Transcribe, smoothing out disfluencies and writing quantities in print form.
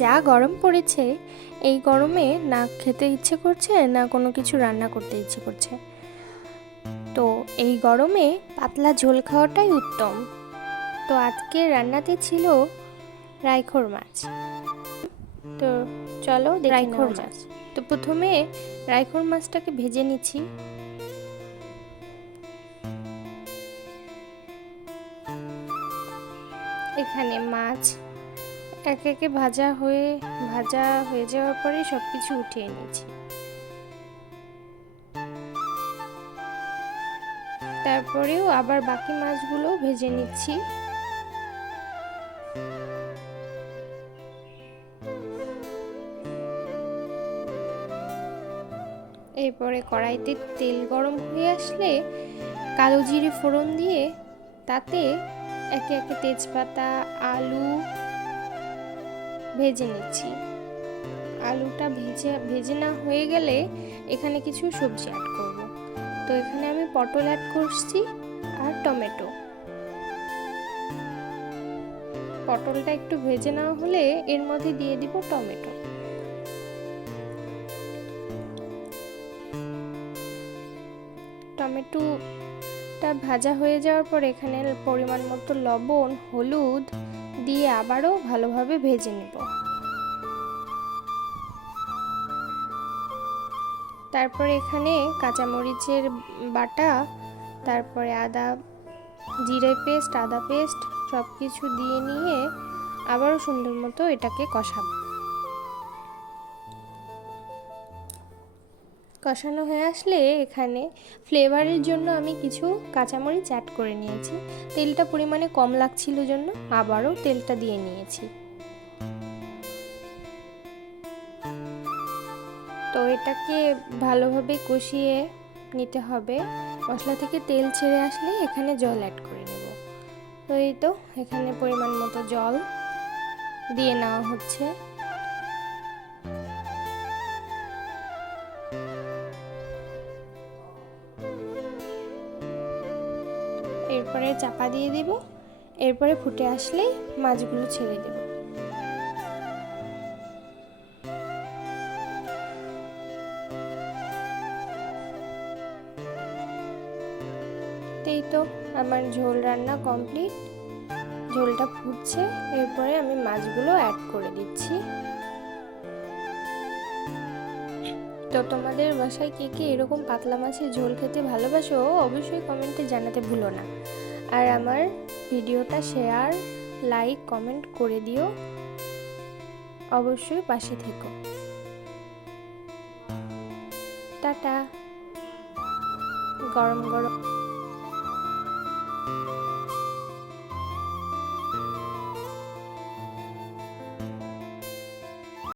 যা গরম পড়েছে, এই গরমে না খেতে ইচ্ছে করছে না কোনো কিছু রান্না করতে ইচ্ছে করছে। তো এই গরমে পাতলা ঝোল খাওয়াটাই উত্তম। তো আজকের রান্নাতে ছিল রাইখোর মাছ। তো চলো দেখে রাইখোর নেওয়া যাক। মাছ। তো প্রথমে রাইখোর মাছটাকে ভেজে নিচ্ছি। এখানে মাছ একে একে ভাজা হয়ে যাওয়ার পরে সব কিছু উঠিয়ে নিয়েছি। তারপরেও আবার বাকি মাছগুলো ভেজে নিচ্ছি। এরপরে কড়াইতে তেল গরম হয়ে আসলে কালো জিরে ফোড়ন দিয়ে তাতে একে একে তেজপাতা, আলু ভেজে নিচ্ছি। আলুটা ভেজে না হয়ে গেলে এখানে কিছু সবজি অ্যাড করব। তো এখানে আমি পটল অ্যাড করছি আর টমেটো। পটলটা একটু ভেজে নেওয়া হলে এর মধ্যে দিয়ে দিব টমেটো। টমেটোটা ভাজা হয়ে যাওয়ার পর এখানে পরিমাণ মতো লবণ, হলুদ দিয়ে আবারও ভালোভাবে ভেজে নেব। তারপরে এখানে কাঁচামরিচের বাটা, তারপরে জিরে পেস্ট, আদা পেস্ট সব কিছু দিয়ে নিয়ে আবারও সুন্দর মতো এটাকে কষানো হয়ে আসলে এখানে ফ্লেভারের জন্য আমি কিছু কাঁচামরিচ অ্যাড করে নিয়েছি। তেলটা পরিমাণে কম লাগছিল জন্য আবারও তেলটা দিয়ে নিয়েছি। তো এটাকে ভালোভাবে কষিয়ে নিতে হবে। মশলা থেকে তেল ছেড়ে আসলে এখানে জল অ্যাড করে নেব। তো এই তো এখানে পরিমাণ মতো জল দিয়ে নেওয়া হচ্ছে। এরপরে চাপা দিয়ে দিব। এরপরে ফুটে আসলে মাছগুলো ছেড়ে দেব। এই তো আমার ঝোল রান্না কমপ্লিট। ঝোলটা ফুটছে, এরপরে আমি মাছগুলো অ্যাড করে দিচ্ছি। তো তোমাদের বাসায় কে কে এরকম পাতলা মাছের ঝোল খেতে ভালোবাসো অবশ্যই কমেন্টে জানাতে ভুলো না। আর আমার ভিডিওটা শেয়ার, লাইক, কমেন্ট করে দিও। অবশ্যই পাশে থেকো। টাটা। গরম গরম